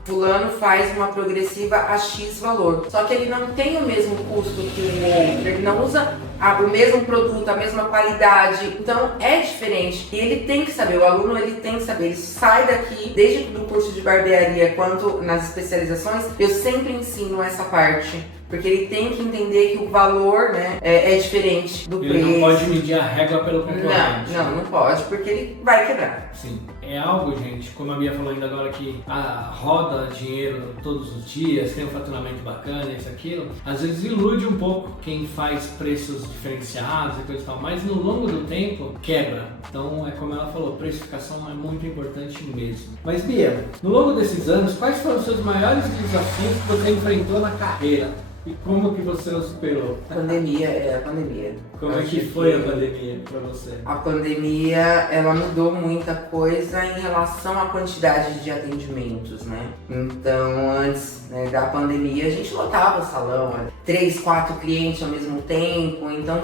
fulano faz uma progressiva a X valor, só que ele não tem o mesmo custo que o outro, ele não usa o mesmo produto, a mesma qualidade, então é diferente. E ele tem que saber, o aluno ele tem que saber, ele sai daqui, desde do curso de barbearia quanto nas especializações, eu sempre ensino essa parte. Porque ele tem que entender que o valor, né, é diferente do preço. Ele não pode medir a régua pelo concorrente. Não pode, porque ele vai quebrar. Sim, é algo, gente, como a Bia falou ainda agora, que roda dinheiro todos os dias, tem um faturamento bacana, isso, aquilo. Às vezes ilude um pouco quem faz preços diferenciados e coisa e tal, mas no longo do tempo quebra. Então é como ela falou, precificação é muito importante mesmo. Mas Bia, no longo desses anos, quais foram os seus maiores desafios que você enfrentou na carreira? E como que você o superou? A pandemia. Como é que foi a pandemia para você? A pandemia, ela mudou muita coisa em relação à quantidade de atendimentos, né? Então, antes, né, da pandemia, a gente lotava o salão, 3, 4 clientes ao mesmo tempo, então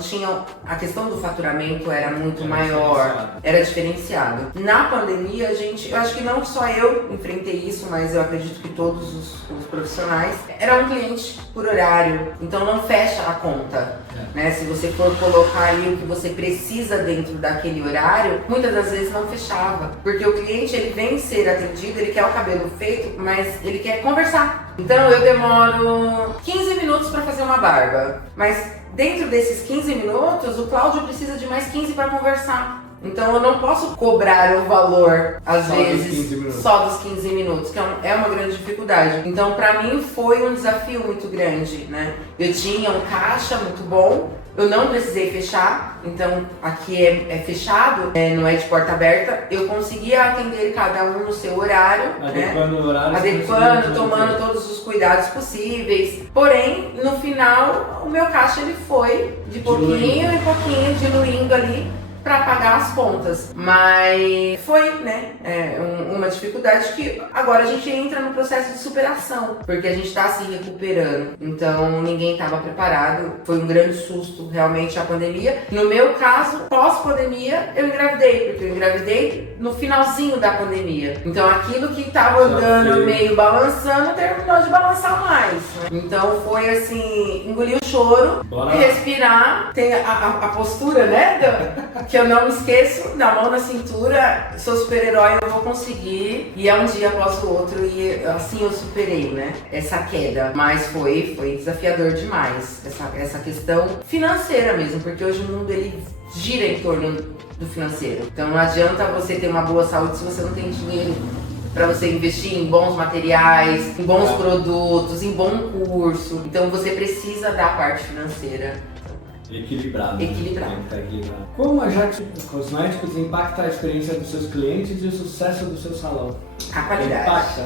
a questão do faturamento era muito maior, era diferenciado. Na pandemia, eu acho que não só eu enfrentei isso, mas eu acredito que todos os profissionais, era um cliente por horário, então não fecha a conta, né? Se você for colocar ali o que você precisa dentro daquele horário, muitas das vezes não fechava, porque o cliente ele vem ser atendido, ele quer o cabelo feito, mas ele quer conversar. Então eu demoro 15 minutos para fazer uma barba, mas dentro desses 15 minutos o Cláudio precisa de mais 15 para conversar. Então eu não posso cobrar o valor, às vezes, só dos 15 minutos, que é uma grande dificuldade. Então pra mim foi um desafio muito grande, né? Eu tinha um caixa muito bom, eu não precisei fechar, então aqui é fechado, não é de porta aberta. Eu conseguia atender cada um no seu horário, adequando o horário, tomando todos os cuidados possíveis. Porém, no final, o meu caixa ele foi de pouquinho em pouquinho diluindo ali para pagar as contas, mas foi, né, uma dificuldade que agora a gente entra no processo de superação, porque a gente está se recuperando, então ninguém estava preparado, foi um grande susto realmente a pandemia. No meu caso, pós-pandemia, eu engravidei, porque eu engravidei no finalzinho da pandemia, então aquilo que estava andando meio balançando, terminou de balançar mais, né? Então foi assim, engolir o choro, respirar, ter a postura, né, que eu não me esqueço, da mão na cintura, sou super-herói, eu vou conseguir, e é um dia após o outro, e assim eu superei, né, essa queda. Mas foi desafiador demais, essa questão financeira mesmo, porque hoje o mundo ele gira em torno do financeiro. Então não adianta você ter uma boa saúde se você não tem dinheiro para você investir em bons materiais, em bons produtos, em bom curso. Então você precisa da parte financeira equilibrado. Né? Como a Jackson Cosméticos impacta a experiência dos seus clientes e o sucesso do seu salão? A qualidade. Impacta?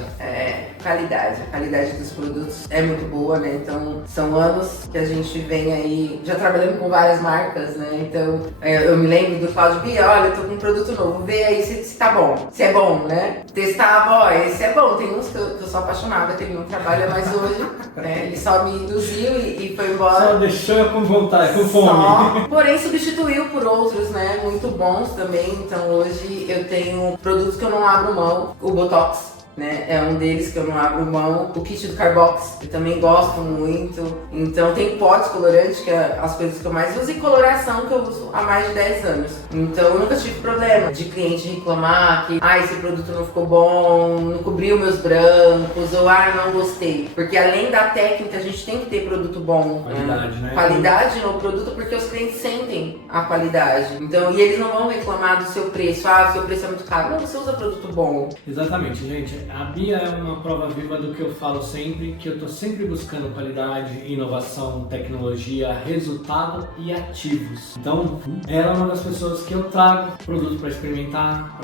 A qualidade dos produtos é muito boa, né? Então, são anos que a gente vem aí já trabalhando com várias marcas, né? Então, eu me lembro do Cláudio Bia, olha, eu tô com um produto novo, vê aí se tá bom, se é bom, né? Testava, esse é bom, tem uns que eu sou apaixonada, que ele não trabalha mais hoje, né? Ele só me induziu e foi embora. Só deixou eu com vontade, com fome. Porém, substituiu por outros, né? Muito bons também, então hoje eu tenho produtos que eu não abro mão, o Botox. né? É um deles que eu não abro mão. O kit do Carbox, eu também gosto muito. Então tem potes colorantes, que é as coisas que eu mais uso, e coloração, que eu uso há mais de 10 anos. Então eu nunca tive problema de cliente reclamar que esse produto não ficou bom, não cobriu meus brancos, ou não gostei. Porque além da técnica, a gente tem que ter produto bom. Qualidade, né? Qualidade no produto, porque os clientes sentem a qualidade. Então, e eles não vão reclamar do seu preço. O seu preço é muito caro. Não, você usa produto bom. Exatamente, gente. A Bia é uma prova viva do que eu falo sempre, que eu tô sempre buscando qualidade, inovação, tecnologia, resultado e ativos. Então, ela é uma das pessoas que eu trago produto para experimentar,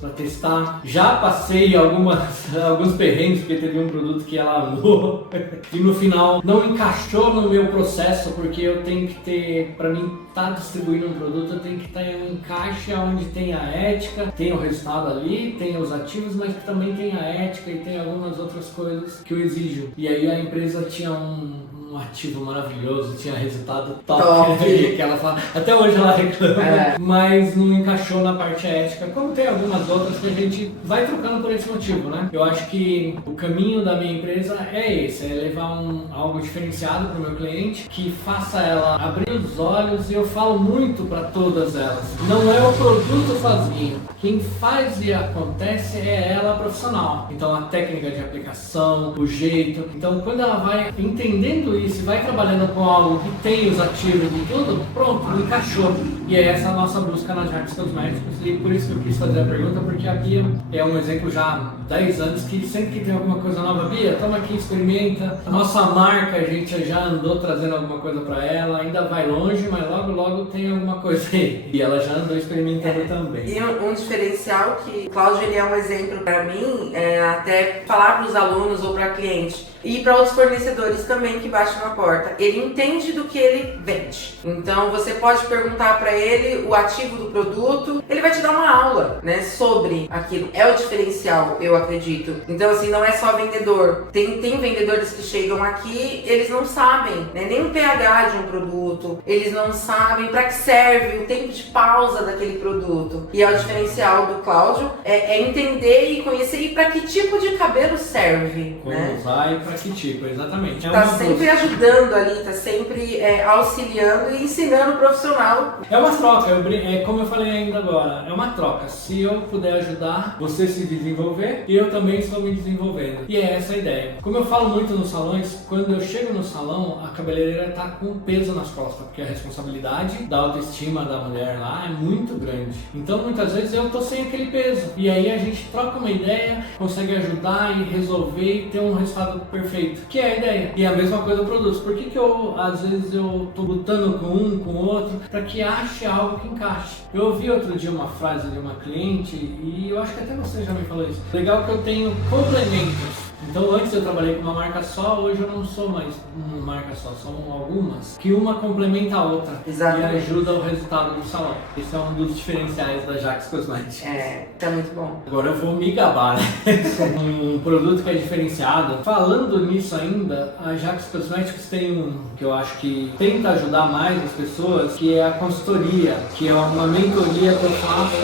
para testar. Já passei alguns perrengues, porque teve um produto que ela amou e no final não encaixou no meu processo, porque eu tenho que ter, para mim estar distribuindo um produto, eu tenho que ter um encaixe onde tem a ética, tem o resultado ali, tem os ativos, mas também tem a ética e tem algumas outras coisas que eu exijo. E aí a empresa tinha um ativo maravilhoso, tinha resultado top. Que ela fala, até hoje ela reclama, mas não encaixou na parte ética, como tem algumas outras que a gente vai trocando por esse motivo, né? Eu acho que o caminho da minha empresa é esse, é levar algo diferenciado para o meu cliente, que faça ela abrir os olhos, e eu falo muito para todas elas, não é o produto sozinho, quem faz e acontece é ela profissional. Então a técnica de aplicação, o jeito, então quando ela vai entendendo isso, e vai trabalhando com algo que tem os ativos e tudo, pronto, encaixou. E é essa a nossa busca na Jacques Cosméticos, e por isso que eu quis fazer a pergunta, porque a Bia é um exemplo já há 10 anos que sempre que tem alguma coisa nova, Bia, toma aqui, experimenta. A nossa marca, a gente já andou trazendo alguma coisa para ela, ainda vai longe, mas logo tem alguma coisa aí. E ela já andou experimentando também. E um diferencial que o Cláudio, ele é um exemplo para mim, até falar para os alunos ou para cliente, e para outros fornecedores também que baixam na porta. Ele entende do que ele vende. Então você pode perguntar para ele o ativo do produto, ele vai te dar uma aula, né, sobre aquilo. É o diferencial, eu acredito. Então assim, não é só vendedor. Tem vendedores que chegam aqui, eles não sabem, né, nem o pH de um produto, eles não sabem para que serve, o tempo de pausa daquele produto. E é o diferencial do Cláudio, é entender e conhecer e para que tipo de cabelo serve. Como né? usar e para que tipo, exatamente. Tá sempre ajudando ali, tá sempre auxiliando e ensinando o profissional. É uma troca, como eu falei ainda agora, é uma troca. Se eu puder ajudar você se desenvolver, e eu também estou me desenvolvendo. E é essa a ideia. Como eu falo muito nos salões, quando eu chego no salão, a cabeleireira tá com um peso nas costas, porque a responsabilidade da autoestima da mulher lá é muito grande. Então muitas vezes eu tô sem aquele peso. E aí a gente troca uma ideia, consegue ajudar e resolver e ter um resultado perfeito, que é a ideia. E a mesma coisa eu produzo. Por que às vezes eu tô lutando com um, com o outro, para que ache algo que encaixe? Eu ouvi outro dia uma frase de uma cliente, e eu acho que até você já me falou isso. Legal que eu tenho complementos. Então antes eu trabalhei com uma marca só, hoje eu não sou mais uma marca só, são algumas, que uma complementa a outra. Exatamente. E ajuda o resultado do salão. Esse é um dos diferenciais da Jacques Cosméticos. Tá muito bom. Agora eu vou me gabar, né? Um produto que é diferenciado. Falando nisso ainda, a Jacques Cosméticos tem que eu acho que tenta ajudar mais as pessoas, que é a consultoria, que é uma mentoria que eu faço,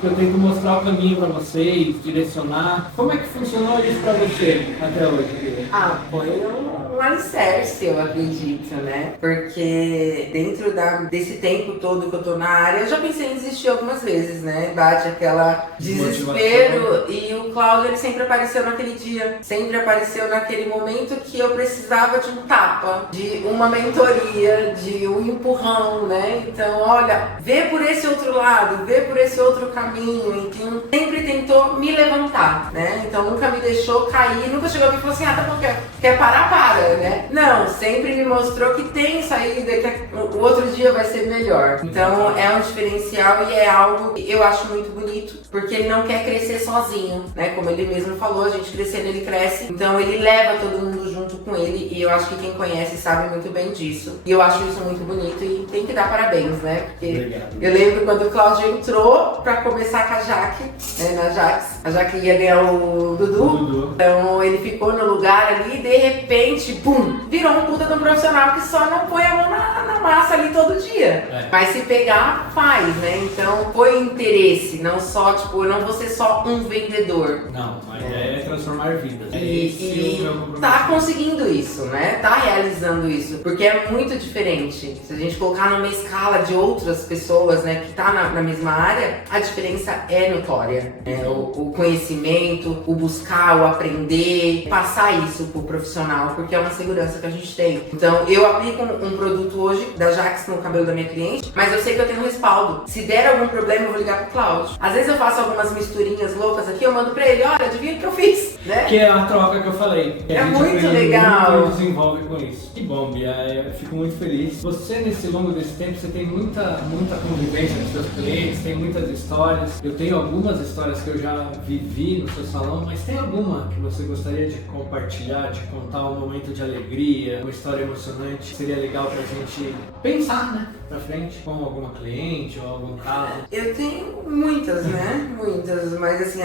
que eu tento mostrar o caminho para vocês, direcionar. Como é que funcionou isso para você até hoje? Foi um alicerce, eu acredito, né? Porque dentro desse tempo todo que eu tô na área, eu já pensei em desistir algumas vezes, né? Bate aquela desespero, e o Cláudio, ele sempre apareceu naquele dia, sempre apareceu naquele momento que eu precisava de um tapa, de uma mentoria, de um empurrão, né? Então, olha, vê por esse outro lado, vê por esse outro caminho. Então, sempre tentou me levantar, né? Então, nunca me deixou cair, nunca chegou aqui e falou assim, tá bom, quer parar, para, né? Não, sempre me mostrou que tem saída, que o outro dia vai ser melhor. Então, é um diferencial e é algo que eu acho muito bonito, porque ele não quer crescer sozinho, né? Como ele mesmo falou, a gente crescendo, ele cresce. Então, ele leva todo mundo junto com ele, e eu acho que quem conhece sabe muito bem disso. E eu acho isso muito bonito e tem que dar parabéns, né? Porque obrigado. Eu lembro quando o Cláudio entrou pra começar com a Jaque, né? Na Jacques. A Jaque ia ganhar o Dudu. Então, ele ficou no lugar ali, repente, pum, virou um puta de um profissional que só não põe a mão na massa ali todo dia. Mas se pegar, faz, né? Então foi interesse, não só, tipo, eu não vou ser só um vendedor. Não, a ideia é transformar vidas. E tá conseguindo isso, né? Tá realizando isso, porque é muito diferente. Se a gente colocar numa escala de outras pessoas, né, que tá na mesma área, a diferença é notória. Né? O conhecimento, o buscar, o aprender, passar isso pro profissional, porque é uma segurança que a gente tem. Então, eu aplico um produto hoje da Jax no cabelo da minha cliente, mas eu sei que eu tenho um respaldo. Se der algum problema, eu vou ligar pro Cláudio. Às vezes eu faço algumas misturinhas loucas aqui, eu mando pra ele, olha, adivinha o que eu fiz, né? Que é a troca que eu falei. Que é muito legal. Muito desenvolve com isso. Que bom, Bia, eu fico muito feliz. Você, nesse longo desse tempo, você tem muita convivência com seus clientes, tem muitas histórias. Eu tenho algumas histórias que eu já vivi no seu salão, mas tem alguma que você gostaria de compartilhar, de contar um momento de alegria, uma história emocionante? Seria legal pra gente pensar, né? Pra frente, com alguma cliente ou algum caso? Eu tenho muitas, né? Muitas, mas assim,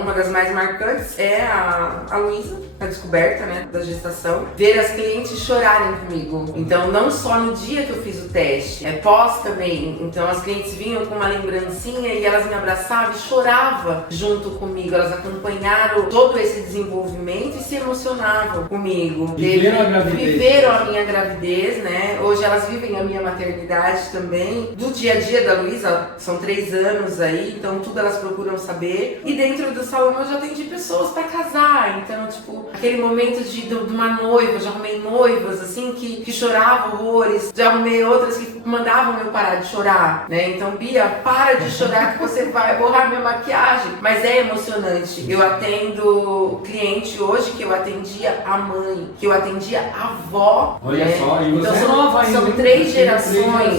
uma das mais marcantes é a Luísa, a descoberta, né, da gestação. Ver as clientes chorarem comigo. Então, não só no dia que eu fiz o teste, pós também. Então, as clientes vinham com uma lembrancinha e elas me abraçavam e choravam junto comigo. Elas acompanharam todo esse desenvolvimento e se emocionavam comigo. Viveram a gravidez. Viveram a minha gravidez, né? Hoje elas vivem a minha maternidade também. Do dia a dia da Luísa, são 3 anos aí, então tudo elas procuram saber. E dentro do salão eu já atendi pessoas pra casar. Então, tipo, aquele momento de uma noiva, já arrumei noivas assim que choravam horrores, já arrumei outras que mandavam eu parar de chorar, né? Então, Bia, para de chorar que você vai borrar minha maquiagem. Mas é emocionante. Eu atendo cliente hoje que eu atendia a mãe, que eu atendia a avó. Olha, né? só, e você então, é nova ainda. São 3 gerações.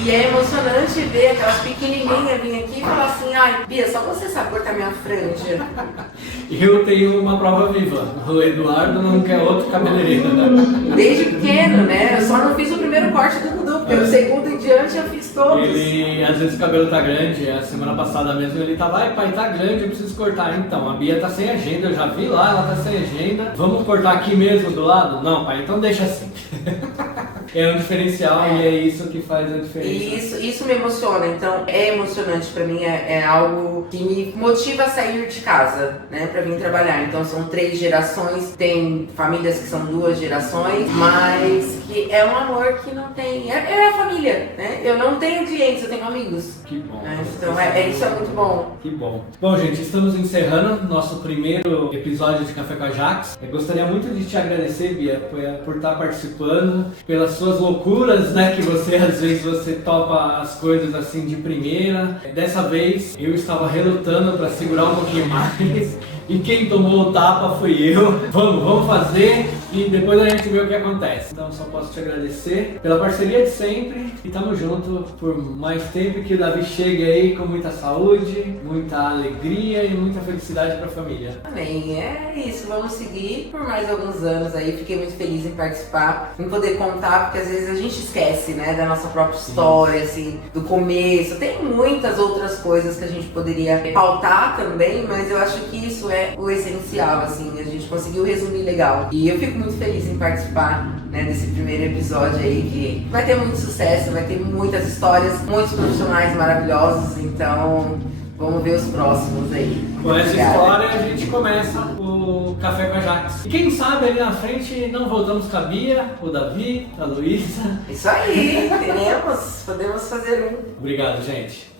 E é emocionante ver aquelas pequenininhas vir aqui e falar assim, ai, Bia, só você sabe cortar minha franja. Eu tenho uma prova viva. O Eduardo não quer outro cabeleireiro, né? Desde pequeno, né? Eu só não fiz o primeiro corte do Dudu, porque o segundo em diante eu fiz todos. Ele, às vezes o cabelo tá grande, a semana passada mesmo ele tava, ai pai, tá grande, eu preciso cortar. Então, a Bia tá sem agenda, eu já vi lá, ela tá sem agenda. Vamos cortar aqui mesmo do lado? Não, pai, então deixa assim. É um diferencial e é isso que faz a diferença. Isso me emociona, então é emocionante pra mim, é algo que me motiva a sair de casa, né, pra vir trabalhar. Então são 3 gerações, tem famílias que são 2 gerações, mas que é um amor que não tem, é a família, né? Eu não tenho clientes, eu tenho amigos. Que bom. Né? Então isso é muito bom. Que bom. Bom, gente, estamos encerrando nosso primeiro episódio de Café com a Jax. Eu gostaria muito de te agradecer, Bia, por estar participando, pelas suas loucuras, né, que você às vezes você topa as coisas assim de primeira. Dessa vez eu estava relutando para segurar um pouquinho mais e quem tomou o tapa fui eu. Vamos fazer e depois a gente vê o que acontece. Então só posso te agradecer pela parceria de sempre e tamo junto por mais tempo, que o Davi chegue aí com muita saúde, muita alegria e muita felicidade para a família. Amém, é isso, vamos seguir por mais alguns anos aí. Fiquei muito feliz em participar, em poder contar, porque às vezes a gente esquece, né, da nossa própria história, assim, do começo. Tem muitas outras coisas que a gente poderia pautar também, mas eu acho que isso é o essencial, assim, a gente conseguiu resumir legal. E eu fico muito feliz em participar, né, desse primeiro episódio aí, que vai ter muito sucesso, vai ter muitas histórias, muitos profissionais maravilhosos, então vamos ver os próximos aí. Com essa história a gente começa o Café com a Jax. E quem sabe ali na frente não voltamos com a Bia, o Davi, a Luísa. Isso aí, podemos fazer um. Obrigado, gente.